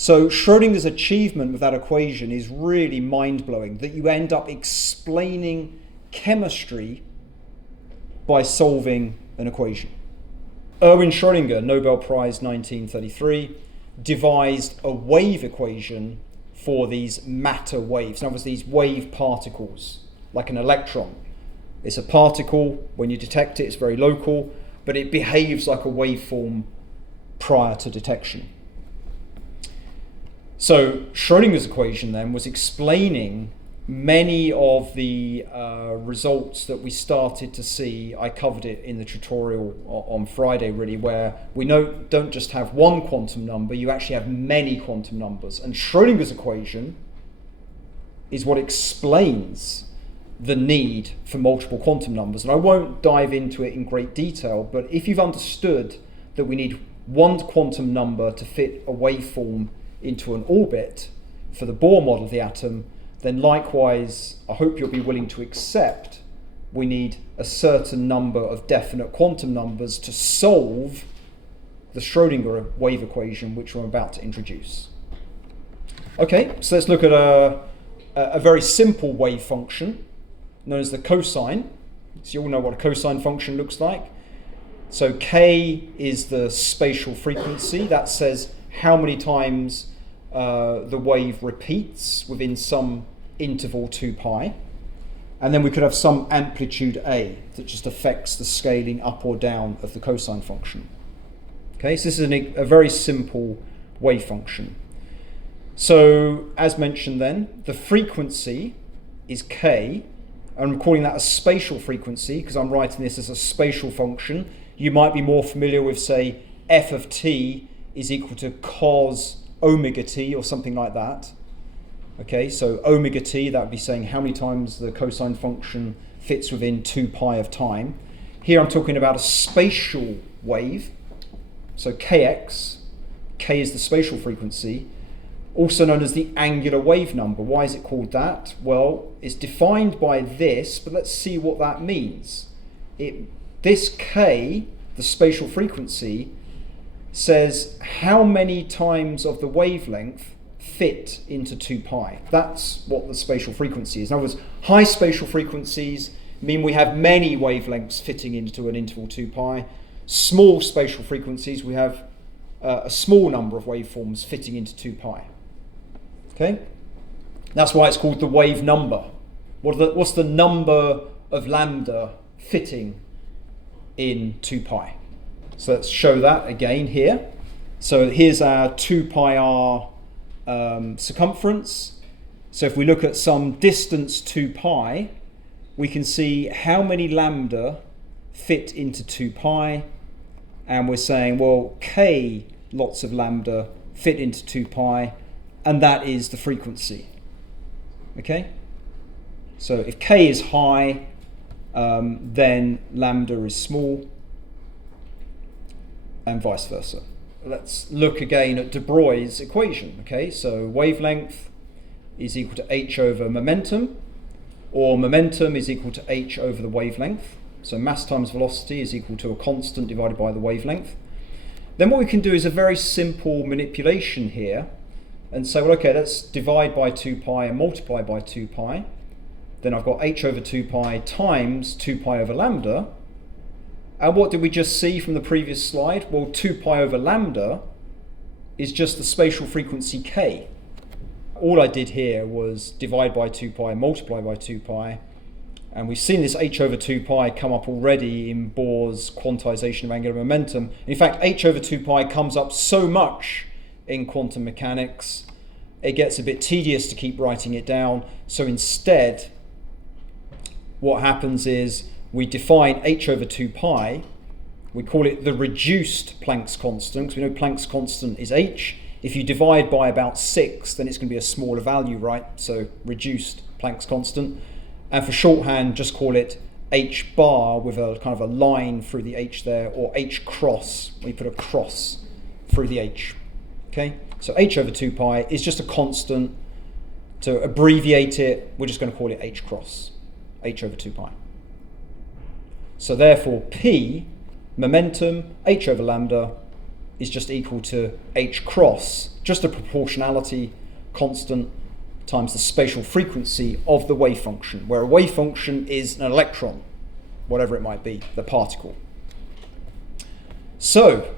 So Schrödinger's achievement with that equation is really mind-blowing, that you end up explaining chemistry by solving an equation. Erwin Schrödinger, Nobel Prize 1933, devised a wave equation for these matter waves. In other words, these wave particles, like an electron. It's a particle. When you detect it, it's very local, but it behaves like a waveform prior to detection. So Schrödinger's equation then was explaining many of the results that we started to see. I covered it in the tutorial on Friday, really, where we don't just have one quantum number, you actually have many quantum numbers. And Schrödinger's equation is what explains the need for multiple quantum numbers. And I won't dive into it in great detail, but if you've understood that we need one quantum number to fit a waveform into an orbit for the Bohr model of the atom, then likewise, I hope you'll be willing to accept we need a certain number of definite quantum numbers to solve the Schrödinger wave equation, which I'm about to introduce. Okay, so let's look at a very simple wave function known as the cosine. So you all know what a cosine function looks like. So k is the spatial frequency. That says how many times the wave repeats within some interval 2 pi. And then we could have some amplitude a that just affects the scaling up or down of the cosine function. Okay, so this is a very simple wave function. So as mentioned then, the frequency is k, and I'm calling that a spatial frequency because I'm writing this as a spatial function. You might be more familiar with, say, f of t is equal to cos omega t or something like that. Okay, so omega t, that would be saying how many times the cosine function fits within 2 pi of time. Here I'm talking about a spatial wave. So kx, k is the spatial frequency, also known as the angular wave number. Why is it called that? Well, it's defined by this, but let's see what that means. This k, the spatial frequency, says how many times of the wavelength fit into 2 pi. That's what the spatial frequency is. In other words, high spatial frequencies mean we have many wavelengths fitting into an interval 2 pi. Small spatial frequencies, we have a small number of waveforms fitting into 2 pi. Okay? That's why it's called the wave number. What's the number of lambda fitting in 2 pi? So let's show that again here. So here's our 2 pi r circumference. So if we look at some distance 2 pi, we can see how many lambda fit into 2 pi. And we're saying, well, k lots of lambda fit into 2 pi, and that is the frequency. Okay? So if k is high, then lambda is small, and vice versa. Let's look again at de Broglie's equation. Okay, so wavelength is equal to h over momentum, or momentum is equal to h over the wavelength. So mass times velocity is equal to a constant divided by the wavelength. Then what we can do is a very simple manipulation here and say, well, okay, let's divide by 2 pi and multiply by 2 pi. Then I've got h over 2 pi times 2 pi over lambda. And what did we just see from the previous slide? Well, 2 pi over lambda is just the spatial frequency k. All I did here was divide by 2 pi, multiply by 2 pi, and we've seen this h over 2 pi come up already in Bohr's quantization of angular momentum. In fact, h over 2 pi comes up so much in quantum mechanics, it gets a bit tedious to keep writing it down. So instead, what happens is we define h over 2 pi, we call it the reduced Planck's constant, because we know Planck's constant is h. If you divide by about 6, then it's going to be a smaller value, right? So reduced Planck's constant. And for shorthand, just call it h bar with a kind of a line through the h there, or h cross, we put a cross through the h. Okay, so h over 2 pi is just a constant. To abbreviate it, we're just going to call it h cross, h over 2 pi. So therefore, p, momentum, h over lambda, is just equal to h cross, just a proportionality constant times the spatial frequency of the wave function, where a wave function is an electron, whatever it might be, the particle. So,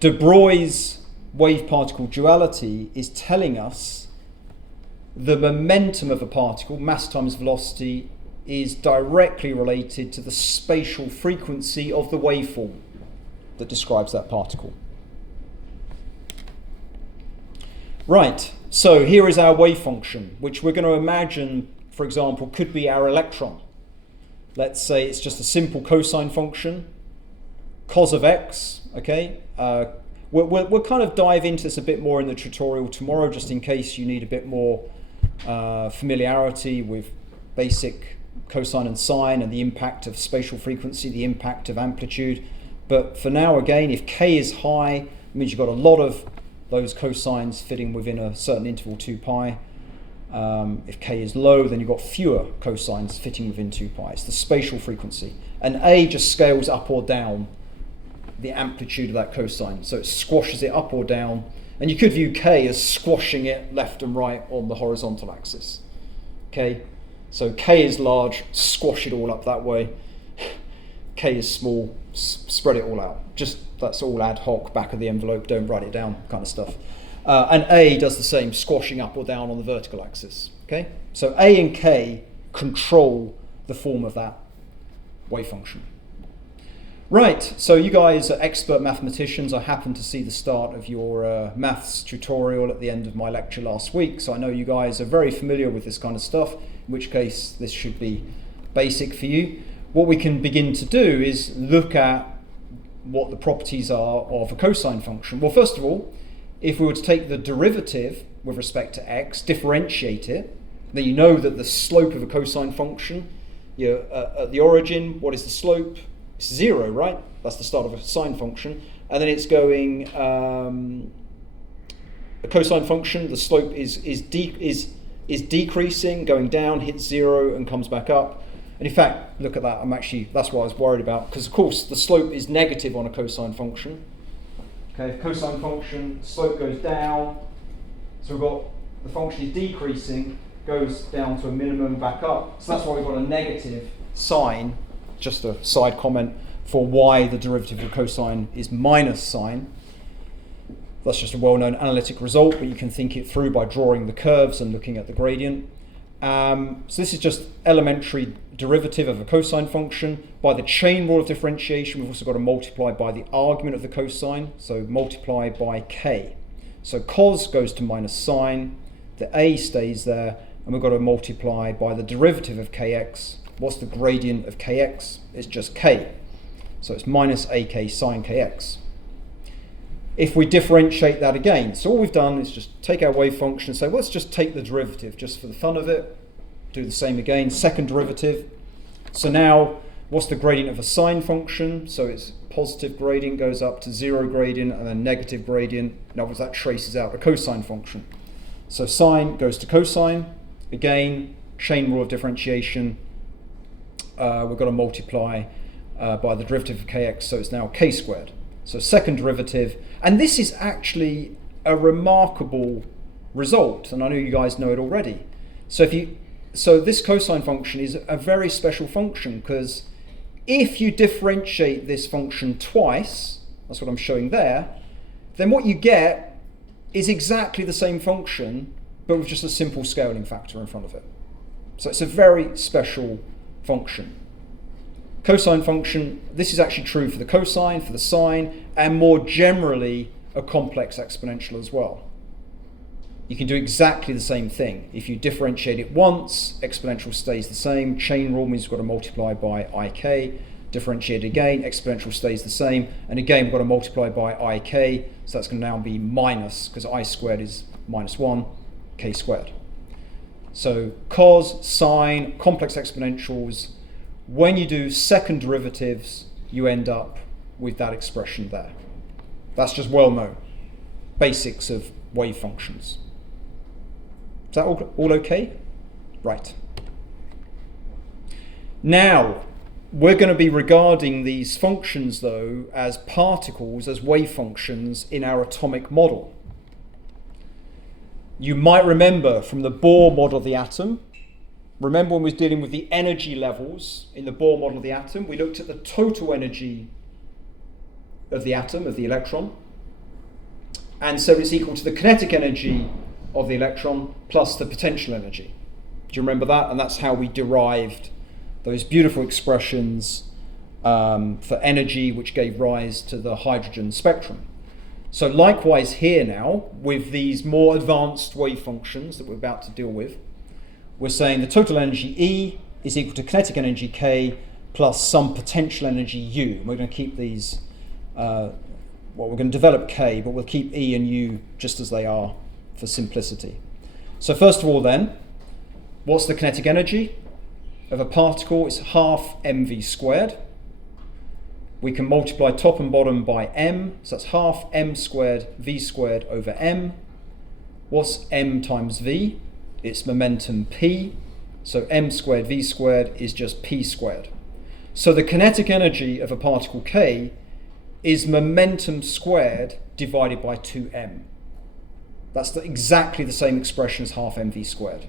de Broglie's wave-particle duality is telling us the momentum of a particle, mass times velocity, is directly related to the spatial frequency of the waveform that describes that particle. Right, so here is our wave function, which we're going to imagine, for example, could be our electron. Let's say it's just a simple cosine function, cos of x, okay? We'll kind of dive into this a bit more in the tutorial tomorrow, just in case you need a bit more familiarity with basic cosine and sine and the impact of spatial frequency, the impact of amplitude. But for now, again, if k is high, it means you've got a lot of those cosines fitting within a certain interval 2 pi. If k is low, then you've got fewer cosines fitting within 2 pi. It's the spatial frequency. And a just scales up or down the amplitude of that cosine. So it squashes it up or down. And you could view k as squashing it left and right on the horizontal axis. Okay? So k is large, squash it all up that way. K is small, spread it all out. Just that's all ad hoc, back of the envelope, don't write it down kind of stuff. And A does the same, squashing up or down on the vertical axis. Okay? So A and K control the form of that wave function. Right, so you guys are expert mathematicians. I happened to see the start of your maths tutorial at the end of my lecture last week, so I know you guys are very familiar with this kind of stuff, in which case this should be basic for you. What we can begin to do is look at what the properties are of a cosine function. Well, first of all, if we were to take the derivative with respect to x, differentiate it, then you know that the slope of a cosine function, at the origin, what is the slope? It's 0, right? That's the start of a sine function. And then it's going, a cosine function, the slope is decreasing, going down, hits 0 and comes back up. And in fact, look at that, that's what I was worried about, because of course the slope is negative on a cosine function. Okay, if cosine function, slope goes down, so we've got, the function is decreasing, goes down to a minimum, back up. So that's why we've got a negative sign, just a side comment, for why the derivative of cosine is minus sine. That's just a well-known analytic result, but you can think it through by drawing the curves and looking at the gradient. So this is just elementary derivative of a cosine function. By the chain rule of differentiation, we've also got to multiply by the argument of the cosine, so multiply by k. So cos goes to minus sine, the a stays there, and we've got to multiply by the derivative of kx. What's the gradient of kx? It's just k. So it's minus ak sine kx. If we differentiate that again, so all we've done is just take our wave function and say, well, let's just take the derivative just for the fun of it. Do the same again, second derivative. So now, what's the gradient of a sine function? So it's positive gradient goes up to 0 gradient and then negative gradient. In other words, that traces out a cosine function. So sine goes to cosine. Again, chain rule of differentiation. We've got to multiply by the derivative of kx, so it's now k squared. So second derivative, and this is actually a remarkable result, and I know you guys know it already. So this cosine function is a very special function, because if you differentiate this function twice, that's what I'm showing there, then what you get is exactly the same function, but with just a simple scaling factor in front of it. So it's a very special function. Cosine function, this is actually true for the cosine, for the sine, and more generally, a complex exponential as well. You can do exactly the same thing. If you differentiate it once, exponential stays the same. Chain rule means we've got to multiply by ik. Differentiate again, exponential stays the same. And again, we've got to multiply by ik, so that's going to now be minus, because I squared is minus 1, k squared. So cos, sine, complex exponentials, when you do second derivatives, you end up with that expression there. That's just well known. Basics of wave functions. Is that all okay? Right. Now, we're going to be regarding these functions, though, as particles, as wave functions in our atomic model. You might remember from the Bohr model of the atom, remember when we were dealing with the energy levels in the Bohr model of the atom, we looked at the total energy of the atom, of the electron, and so it's equal to the kinetic energy of the electron plus the potential energy. Do you remember that? And that's how we derived those beautiful expressions for energy, which gave rise to the hydrogen spectrum. So likewise here now, with these more advanced wave functions that we're about to deal with, we're saying the total energy E is equal to kinetic energy K plus some potential energy U. We're going to keep these, we're going to develop K, but we'll keep E and U just as they are for simplicity. So first of all then, what's the kinetic energy of a particle? It's half mv squared. We can multiply top and bottom by m, so that's half m squared v squared over m. What's m times v? It's momentum p, so m squared v squared is just p squared. So the kinetic energy of a particle K is momentum squared divided by 2m. That's exactly the same expression as half mv squared.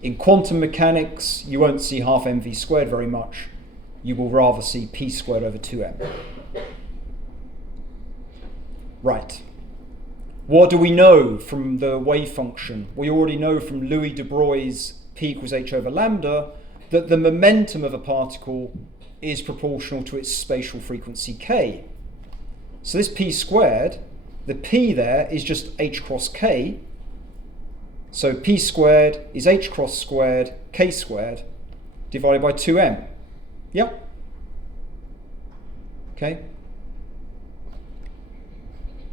In quantum mechanics, you won't see half mv squared very much. You will rather see p squared over 2m. Right. What do we know from the wave function? We already know from Louis de Broglie's p equals h over lambda that the momentum of a particle is proportional to its spatial frequency k. So this p squared, the p there is just h cross k. So p squared is h cross squared k squared divided by 2m. Yeah? Okay.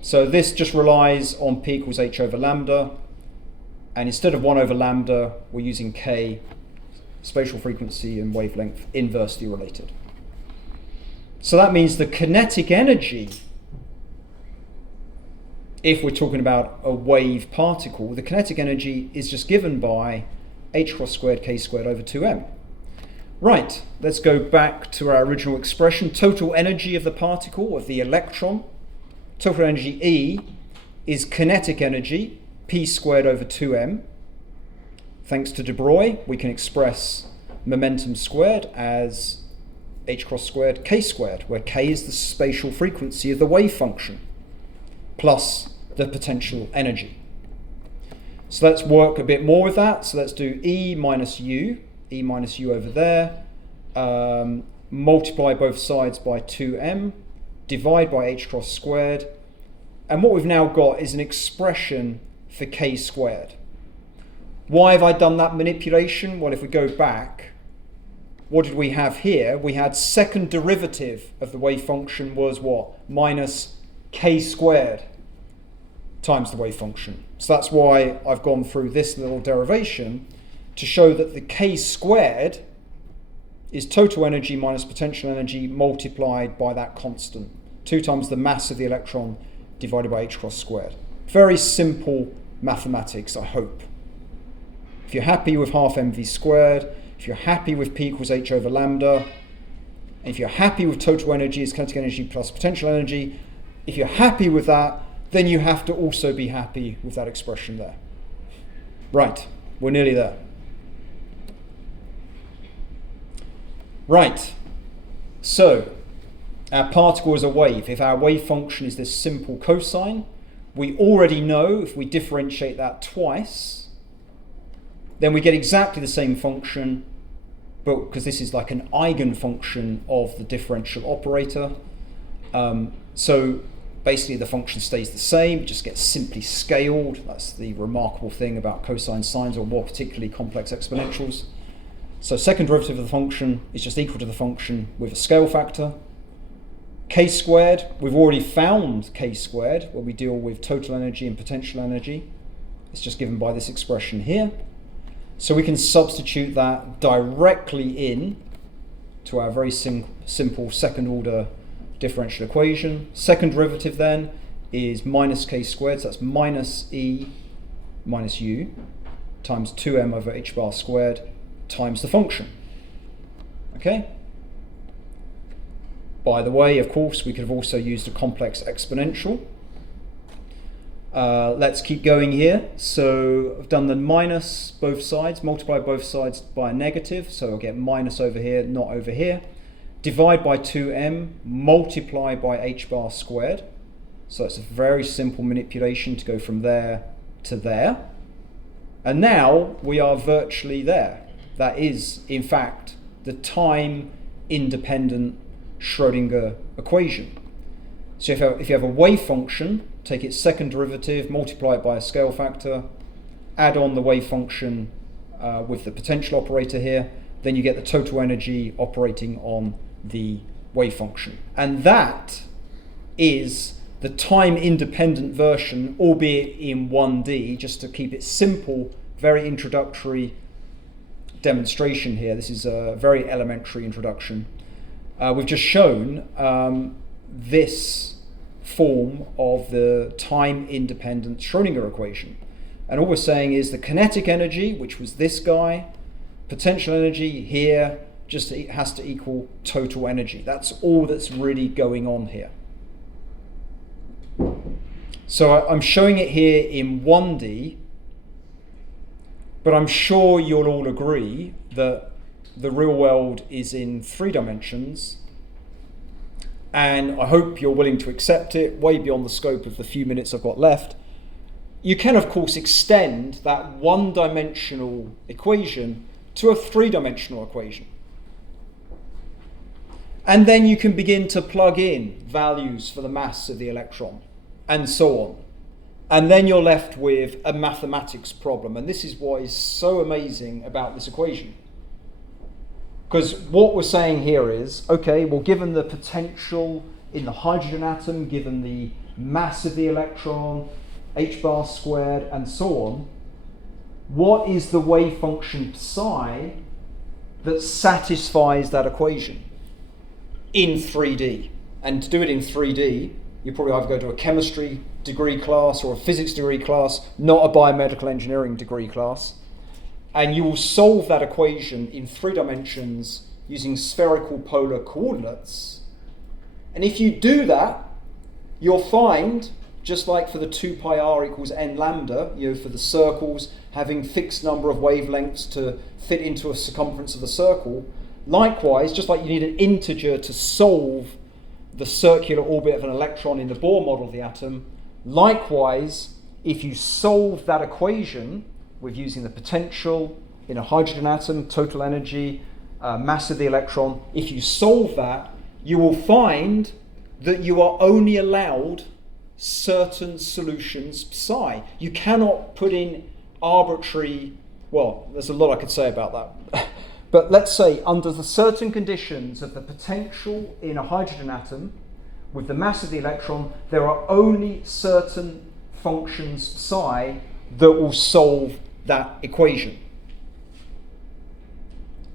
So this just relies on p equals h over lambda, and instead of 1 over lambda, we're using k, spatial frequency and wavelength inversely related. So that means the kinetic energy, if we're talking about a wave particle, the kinetic energy is just given by h cross squared k squared over 2m. Right, let's go back to our original expression. Total energy of the particle, of the electron, total energy E, is kinetic energy, p squared over 2m. Thanks to de Broglie, we can express momentum squared as h cross squared k squared, where k is the spatial frequency of the wave function, plus the potential energy. So let's work a bit more with that. So let's do E minus U over there, multiply both sides by 2m, divide by h cross squared, and what we've now got is an expression for k squared. Why have I done that manipulation? Well, if we go back, what did we have here? We had second derivative of the wave function was what? Minus k squared times the wave function. So that's why I've gone through this little derivation to show that the k squared is total energy minus potential energy multiplied by that constant. 2 times the mass of the electron divided by h cross squared. Very simple mathematics, I hope. If you're happy with half mv squared, if you're happy with p equals h over lambda, and if you're happy with total energy as kinetic energy plus potential energy, if you're happy with that, then you have to also be happy with that expression there. Right, we're nearly there. Right, so our particle is a wave. If our wave function is this simple cosine, we already know if we differentiate that twice, then we get exactly the same function, but because this is like an eigenfunction of the differential operator. So basically the function stays the same, it just gets simply scaled. That's the remarkable thing about cosine sines, or more particularly complex exponentials. So second derivative of the function is just equal to the function with a scale factor. K squared, we've already found k squared when we deal with total energy and potential energy. It's just given by this expression here. So we can substitute that directly in to our very simple second order differential equation. Second derivative then is minus k squared, so that's minus e minus u times 2m over h bar squared times the function. Okay? by the way, of course, we could have also used a complex exponential. Let's keep going here. So I've done the minus both sides, multiply both sides by a negative, so I'll get minus over here, not over here. Divide by 2m, multiply by h bar squared. So it's a very simple manipulation to go from there to there. And now we are virtually there. That is, in fact, the time-independent Schrödinger equation. So if you have a wave function, take its second derivative, multiply it by a scale factor, add on the wave function with the potential operator here, then you get the total energy operating on the wave function. And that is the time-independent version, albeit in 1D, just to keep it simple, very introductory demonstration here. This is a very elementary introduction. We've just shown this form of the time-independent Schrödinger equation. And all we're saying is the kinetic energy, which was this guy, potential energy here, just it has to equal total energy. That's all that's really going on here. So I'm showing it here in 1D, but I'm sure you'll all agree that the real world is in 3 dimensions, and I hope you're willing to accept it way beyond the scope of the few minutes I've got left. You can, of course, extend that 1-dimensional equation to a 3-dimensional equation. And then you can begin to plug in values for the mass of the electron, and so on. And then you're left with a mathematics problem. And this is what is so amazing about this equation. Because what we're saying here is, okay, well, given the potential in the hydrogen atom, given the mass of the electron, h bar squared, and so on, what is the wave function psi that satisfies that equation in 3D? And to do it in 3D, you probably either go to a chemistry degree class or a physics degree class, not a biomedical engineering degree class. And you will solve that equation in 3 dimensions using spherical polar coordinates. And if you do that, you'll find, just like for the 2 pi r equals n lambda, for the circles having fixed number of wavelengths to fit into a circumference of the circle, likewise, just like you need an integer to solve the circular orbit of an electron in the Bohr model of the atom, likewise, if you solve that equation with using the potential in a hydrogen atom, total energy, mass of the electron, if you solve that, you will find that you are only allowed certain solutions psi. You cannot put in arbitrary, well, there's a lot I could say about that. But let's say under the certain conditions of the potential in a hydrogen atom with the mass of the electron, there are only certain functions psi that will solve that equation.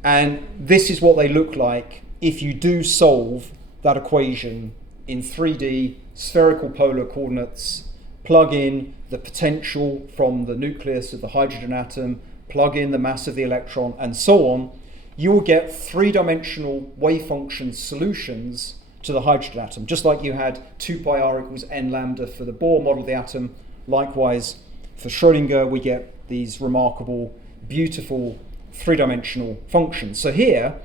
And this is what they look like if you do solve that equation in 3D, spherical polar coordinates, plug in the potential from the nucleus of the hydrogen atom, plug in the mass of the electron, and so on. You will get 3-dimensional wave function solutions to the hydrogen atom, just like you had 2 pi r equals n lambda for the Bohr model of the atom. Likewise, for Schrödinger, we get these remarkable, beautiful 3-dimensional functions. So here,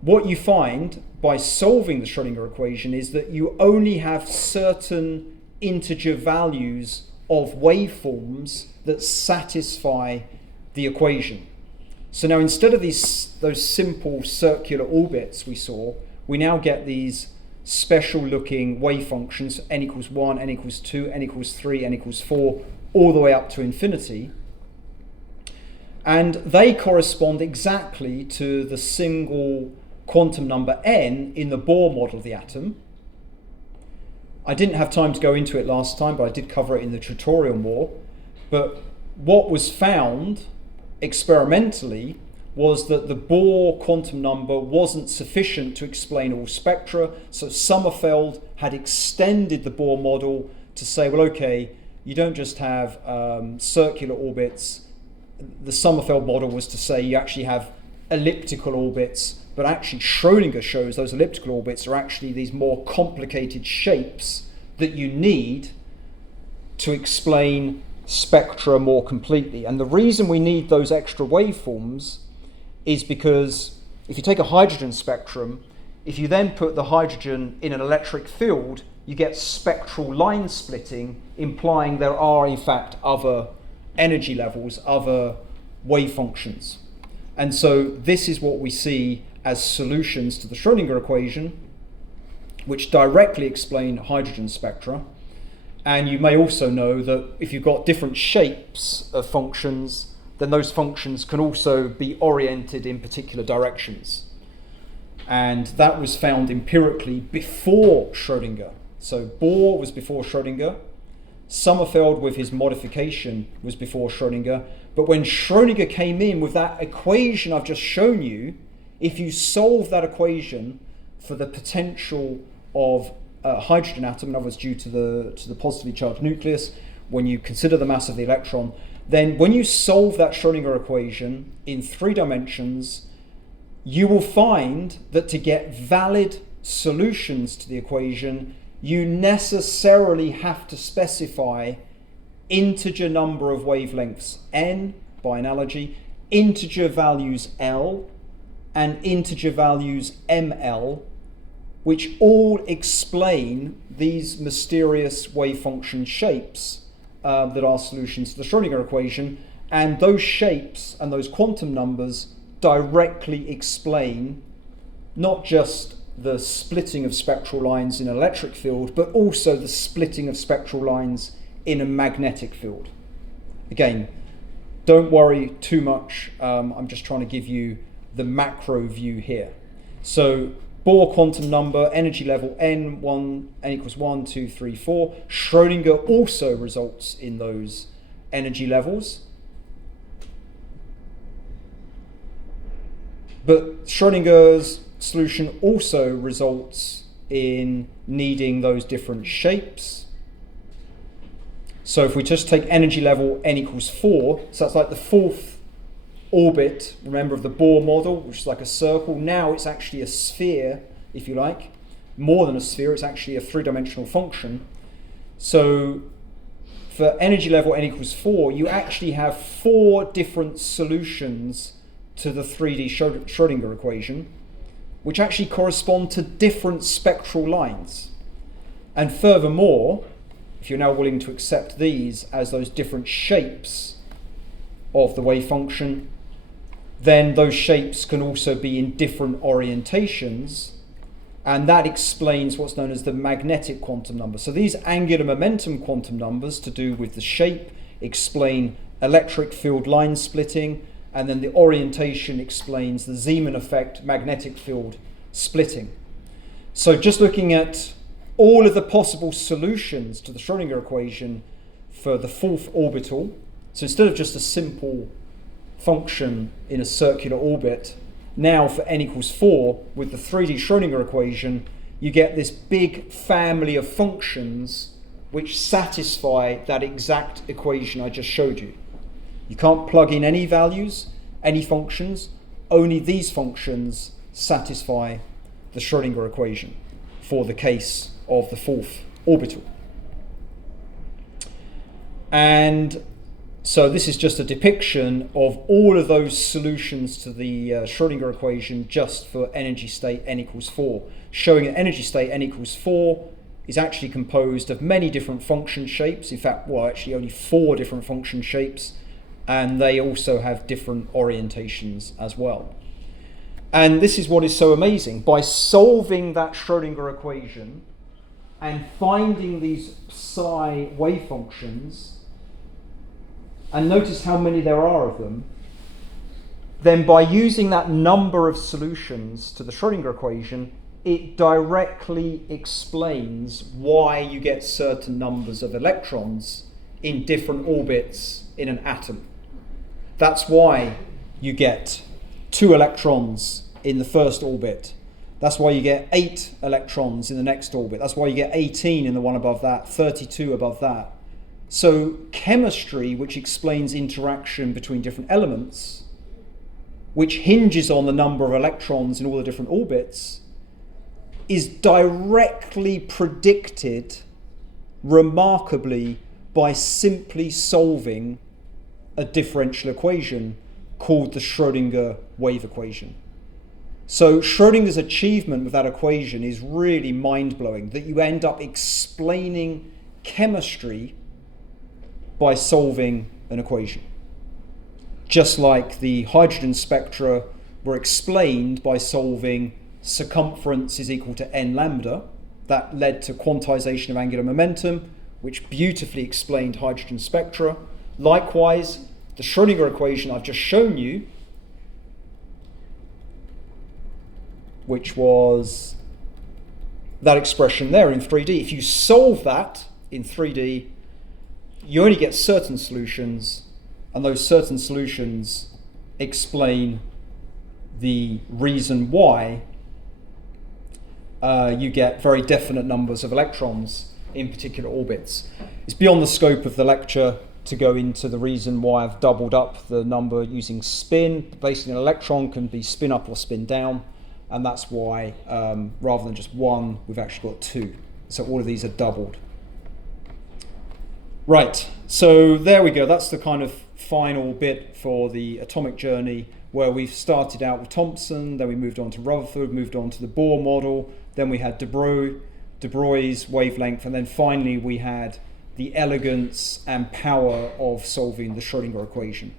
what you find by solving the Schrödinger equation is that you only have certain integer values of waveforms that satisfy the equation. So now instead of those simple circular orbits we saw, we now get these special looking wave functions, n equals 1, n equals 2, n equals 3, n equals 4, all the way up to infinity. And they correspond exactly to the single quantum number n in the Bohr model of the atom. I didn't have time to go into it last time, but I did cover it in the tutorial more. But what was found experimentally was that the Bohr quantum number wasn't sufficient to explain all spectra, so Sommerfeld had extended the Bohr model to say, well, okay, you don't just have circular orbits. The Sommerfeld model was to say you actually have elliptical orbits, but actually Schrödinger shows those elliptical orbits are actually these more complicated shapes that you need to explain spectra more completely. And the reason we need those extra waveforms is because if you take a hydrogen spectrum, if you then put the hydrogen in an electric field, you get spectral line splitting, implying there are in fact other energy levels, other wave functions. And so this is what we see as solutions to the Schrödinger equation, which directly explain hydrogen spectra. And you may also know that if you've got different shapes of functions, then those functions can also be oriented in particular directions. And that was found empirically before Schrödinger. So Bohr was before Schrödinger. Sommerfeld with his modification was before Schrödinger. But when Schrödinger came in with that equation I've just shown you, if you solve that equation for the potential of a hydrogen atom, in other words due to the positively charged nucleus, when you consider the mass of the electron, then when you solve that Schrödinger equation in 3 dimensions, you will find that to get valid solutions to the equation, you necessarily have to specify integer number of wavelengths n, by analogy, integer values L, and integer values ML, which all explain these mysterious wave function shapes that are solutions to the Schrödinger equation. And those shapes and those quantum numbers directly explain not just the splitting of spectral lines in an electric field, but also the splitting of spectral lines in a magnetic field. Again, don't worry too much. I'm just trying to give you the macro view here. So Bohr quantum number, energy level n equals 1, 2, 3, 4. Schrödinger also results in those energy levels. But Schrödinger's solution also results in needing those different shapes. So if we just take energy level n equals 4, so that's like the 4th orbit, remember, of the Bohr model, which is like a circle. Now it's actually a sphere, if you like. More than a sphere, it's actually a 3-dimensional function. So for energy level n equals 4, you actually have 4 different solutions to the 3D Schrödinger equation, which actually correspond to different spectral lines. And furthermore, if you're now willing to accept these as those different shapes of the wave function, then those shapes can also be in different orientations, and that explains what's known as the magnetic quantum number. So these angular momentum quantum numbers, to do with the shape, explain electric field line splitting, and then the orientation explains the Zeeman effect magnetic field splitting. So just looking at all of the possible solutions to the Schrödinger equation for the 4th orbital, so instead of just a simple function in a circular orbit, now for n equals 4, with the 3D Schrödinger equation, you get this big family of functions which satisfy that exact equation I just showed you. You can't plug in any values, any functions, only these functions satisfy the Schrödinger equation for the case of the 4th orbital. And so this is just a depiction of all of those solutions to the Schrödinger equation just for energy state n equals 4, showing that energy state n equals 4 is actually composed of many different function shapes. In fact, well, actually only 4 different function shapes, and they also have different orientations as well. And this is what is so amazing. By solving that Schrödinger equation and finding these psi wave functions, and notice how many there are of them, then by using that number of solutions to the Schrödinger equation, it directly explains why you get certain numbers of electrons in different orbits in an atom. That's why you get 2 electrons in the first orbit. That's why you get 8 electrons in the next orbit. That's why you get 18 in the one above that, 32 above that. So chemistry, which explains interaction between different elements, which hinges on the number of electrons in all the different orbits, is directly predicted remarkably by simply solving a differential equation called the Schrödinger wave equation. So Schrödinger's achievement with that equation is really mind-blowing, that you end up explaining chemistry by solving an equation. Just like the hydrogen spectra were explained by solving circumference is equal to n lambda, that led to quantization of angular momentum, which beautifully explained hydrogen spectra. Likewise, the Schrödinger equation I've just shown you, which was that expression there in 3D. If you solve that in 3D, you only get certain solutions, and those certain solutions explain the reason why you get very definite numbers of electrons in particular orbits. It's beyond the scope of the lecture to go into the reason why I've doubled up the number using spin. Basically, an electron can be spin up or spin down, and that's why rather than just one, we've actually got two. So all of these are doubled. Right, so there we go. That's the kind of final bit for the atomic journey, where we've started out with Thomson, then we moved on to Rutherford, moved on to the Bohr model, then we had de Broglie's wavelength, and then finally we had the elegance and power of solving the Schrödinger equation.